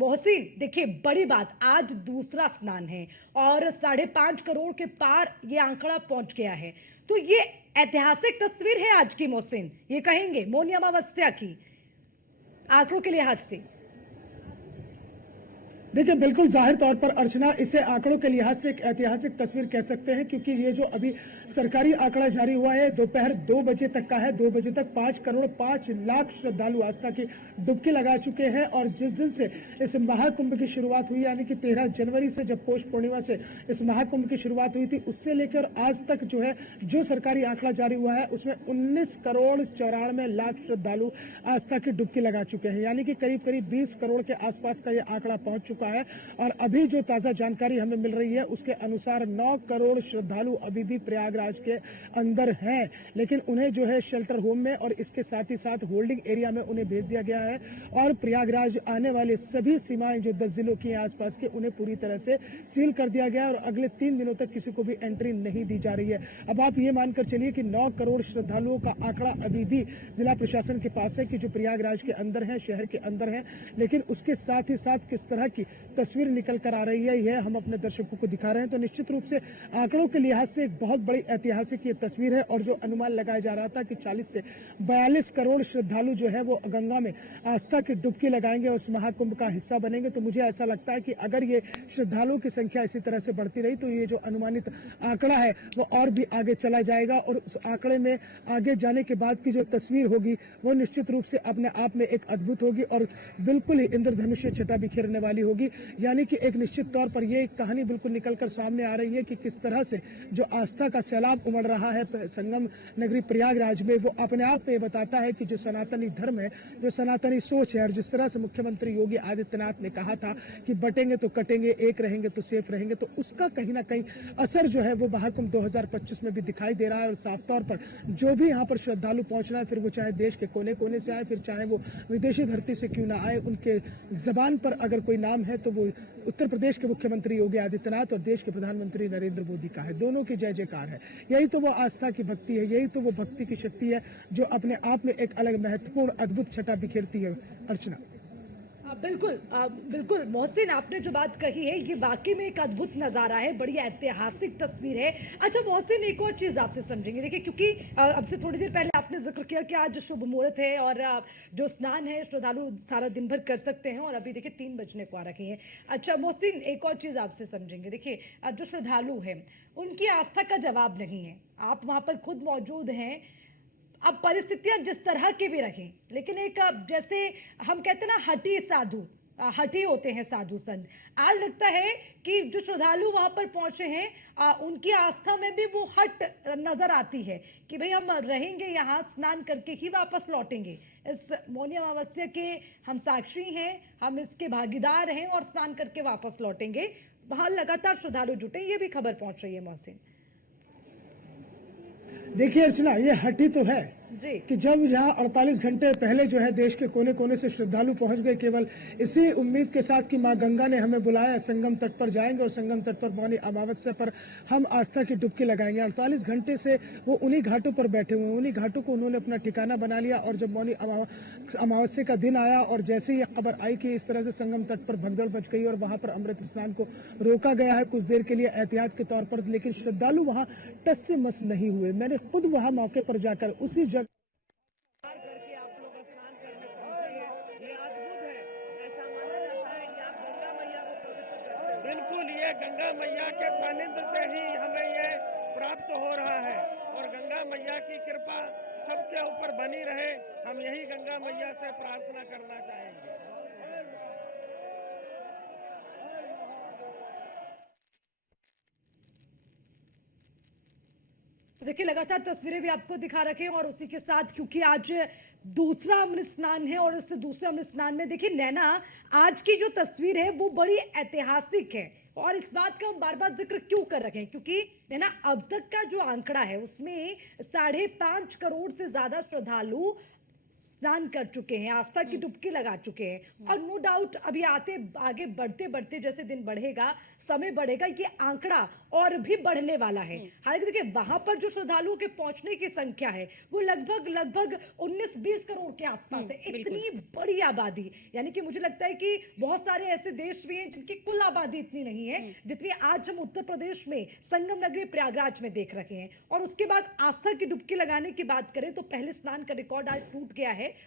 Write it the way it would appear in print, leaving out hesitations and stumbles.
मोहसिन, देखिए बड़ी बात, आज दूसरा स्नान है और 5.5 करोड़ के पार ये आंकड़ा पहुंच गया है। तो ये ऐतिहासिक तस्वीर है आज की मोहसिन, ये कहेंगे मौनी अमावस्या की आंकड़ों के लिहाज से। देखिए बिल्कुल जाहिर तौर पर अर्चना इसे आंकड़ों के लिहाज से एक ऐतिहासिक तस्वीर कह सकते हैं, क्योंकि ये जो अभी सरकारी आंकड़ा जारी हुआ है दोपहर 2 बजे तक का है। 2 बजे तक 5 करोड़ 5 लाख श्रद्धालु आस्था की डुबकी लगा चुके हैं। और जिस दिन से इस महाकुंभ की शुरुआत हुई, यानी कि 13 जनवरी से जब पौष पूर्णिमा से इस महाकुंभ की शुरुआत हुई थी, उससे लेकर आज तक जो है जो सरकारी आंकड़ा जारी हुआ है उसमें 19 करोड़ 94 लाख श्रद्धालु आस्था की डुबकी लगा चुके हैं, यानी कि करीब करीब 20 करोड़ के आसपास का ये आंकड़ा पहुंच चुका है। और अभी जो ताजा जानकारी हमें मिल रही है उसके अनुसार 9 करोड़ श्रद्धालु अभी भी प्रयागराज के अंदर हैं, लेकिन उन्हें जो है शेल्टर होम में और इसके साथ ही साथ होल्डिंग एरिया में उन्हें भेज दिया गया है। और प्रयागराज आने वाले सभी सीमाएं जो 10 जिलों की आसपास के उन्हें पूरी तरह से सील कर दिया गया है और अगले 3 दिनों तक किसी को भी एंट्री नहीं दी जा रही है। अब आप ये मानकर चलिए कि 9 करोड़ श्रद्धालुओं का आंकड़ा अभी भी जिला प्रशासन के पास है कि जो प्रयागराज के अंदर है, शहर के अंदर है, लेकिन उसके साथ ही साथ किस तरह की तस्वीर निकल कर आ रही है यह हम अपने दर्शकों को दिखा रहे हैं। तो निश्चित रूप से आंकड़ों के लिहाज से एक बहुत बड़ी ऐतिहासिक ये तस्वीर है। और जो अनुमान लगाया जा रहा था कि 40 से 42 करोड़ श्रद्धालु जो है वो गंगा में आस्था की डुबकी लगाएंगे, उस महाकुंभ का हिस्सा बनेंगे, तो मुझे ऐसा लगता है कि अगर ये श्रद्धालुओं की संख्या इसी तरह से बढ़ती रही तो ये जो अनुमानित आंकड़ा है वो और भी आगे चला जाएगा। और उस आंकड़े में आगे जाने के बाद की जो तस्वीर होगी वो निश्चित रूप से अपने आप में एक अद्भुत होगी और बिल्कुल ही इंद्रधनुषीय छटा बिखेरने वाली होगी। यानी कि एक निश्चित तौर पर यह कहानी बिल्कुल निकलकर सामने आ रही है कि किस तरह से जो आस्था का सैलाब उमड़ रहा है संगम नगरी प्रयागराज में, वो अपने आप में बताता है कि जो सनातनी धर्म है, जो सनातनी सोच है, और जिस तरह से मुख्यमंत्री योगी आदित्यनाथ ने कहा था कि बटेंगे तो कटेंगे, एक रहेंगे तो सेफ रहेंगे, तो उसका कहीं ना कहीं असर जो है वो महाकुंभ 2025 में भी दिखाई दे रहा है। और साफ तौर पर जो भी यहाँ पर श्रद्धालु पहुंच रहा है, फिर वो चाहे देश के कोने कोने से आए, फिर चाहे वो विदेशी धरती से क्यों ना आए, उनके जबान पर अगर कोई नाम है तो वो उत्तर प्रदेश के मुख्यमंत्री योगी आदित्यनाथ और देश के प्रधानमंत्री नरेंद्र मोदी का है। दोनों की जय जयकार है। यही तो वो आस्था की भक्ति है, यही तो वो भक्ति की शक्ति है जो अपने आप में एक अलग महत्वपूर्ण अद्भुत छटा बिखेरती है। अर्चना, बिल्कुल बिल्कुल मोहसिन, आपने जो बात कही है ये वाकई में एक अद्भुत नज़ारा है, बड़ी ऐतिहासिक तस्वीर है। अच्छा मोहसिन, एक और चीज़ आपसे समझेंगे, देखिए क्योंकि अब से थोड़ी देर पहले आपने जिक्र किया कि आज शुभ मुहूर्त है और जो स्नान है श्रद्धालु सारा दिन भर कर सकते हैं और अभी देखिए 3 बजने को आ रखे हैं। अच्छा मोहसिन, एक और चीज़ आपसे समझेंगे, देखिए जो श्रद्धालु हैं उनकी आस्था का जवाब नहीं है, आप वहाँ पर खुद मौजूद हैं। अब परिस्थितियां जिस तरह की भी रहें, लेकिन एक जैसे हम कहते हैं ना हठी साधु, हठी होते हैं साधु संत, आज लगता है कि जो श्रद्धालु वहां पर पहुंचे हैं उनकी आस्था में भी वो हट नजर आती है कि भाई हम रहेंगे यहाँ, स्नान करके ही वापस लौटेंगे। इस मौनी अमावस्या के हम साक्षी हैं, हम इसके भागीदार हैं और स्नान करके वापस लौटेंगे। वहां लगातार श्रद्धालु जुटे, ये भी खबर पहुंच रही है मोहसिन। देखिए अर्चना, ये हटी तो है जी कि जब यहाँ 48 घंटे पहले जो है देश के कोने कोने से श्रद्धालु पहुंच गए, केवल इसी उम्मीद के साथ कि माँ गंगा ने हमें बुलाया, संगम तट पर जाएंगे और संगम तट पर मौनी अमावस्या पर हम आस्था की डुबकी लगाएंगे। 48 घंटे से वो उन्हीं घाटों पर बैठे हुए, उन्हीं घाटों को उन्होंने अपना ठिकाना बना लिया। और जब मौनी अमावस्या का दिन आया और जैसे ही खबर आई कि इस तरह से संगम तट पर भगदड़ मच गई और वहां पर अमृत स्नान को रोका गया है कुछ देर के लिए एहतियात के तौर पर, लेकिन श्रद्धालु वहां टस से मस नहीं हुए। मैंने खुद वहां मौके पर जाकर उसी जगह बिल्कुल, ये गंगा मैया के सानिध्य से ही हमें ये प्राप्त हो रहा है और गंगा मैया की कृपा सबके ऊपर बनी रहे, हम यही गंगा मैया से प्रार्थना करना चाहेंगे। तो देखिए लगातार तस्वीरें भी आपको दिखा रखे हैं और उसी के साथ क्योंकि आज दूसरा अमृत स्नान है और इस दूसरे अमृत स्नान में देखिए नैना, आज की जो तस्वीर है वो बड़ी ऐतिहासिक है। और इस बात का हम बार बार जिक्र क्यों कर रहे हैं, क्योंकि नैना अब तक का जो आंकड़ा है उसमें 5.5 करोड़ से ज्यादा श्रद्धालु स्नान कर चुके हैं, आस्था की डुबकी लगा चुके हैं और नो डाउट अभी आगे बढ़ते बढ़ते जैसे दिन बढ़ेगा, समय बढ़ेगा, ये आंकड़ा और भी बढ़ने वाला है। हालांकि देखिए वहां पर जो श्रद्धालुओं के पहुंचने की संख्या है वो लगभग 19-20 करोड़ के आसपास है। इतनी बड़ी आबादी, यानी कि मुझे लगता है कि बहुत सारे ऐसे देश भी हैं जिनकी कुल आबादी इतनी नहीं है जितनी आज हम उत्तर प्रदेश में संगम नगरी प्रयागराज में देख रहे हैं। और उसके बाद आस्था की डुबकी लगाने की बात करें तो पहले स्नान का रिकॉर्ड आज टूट गया है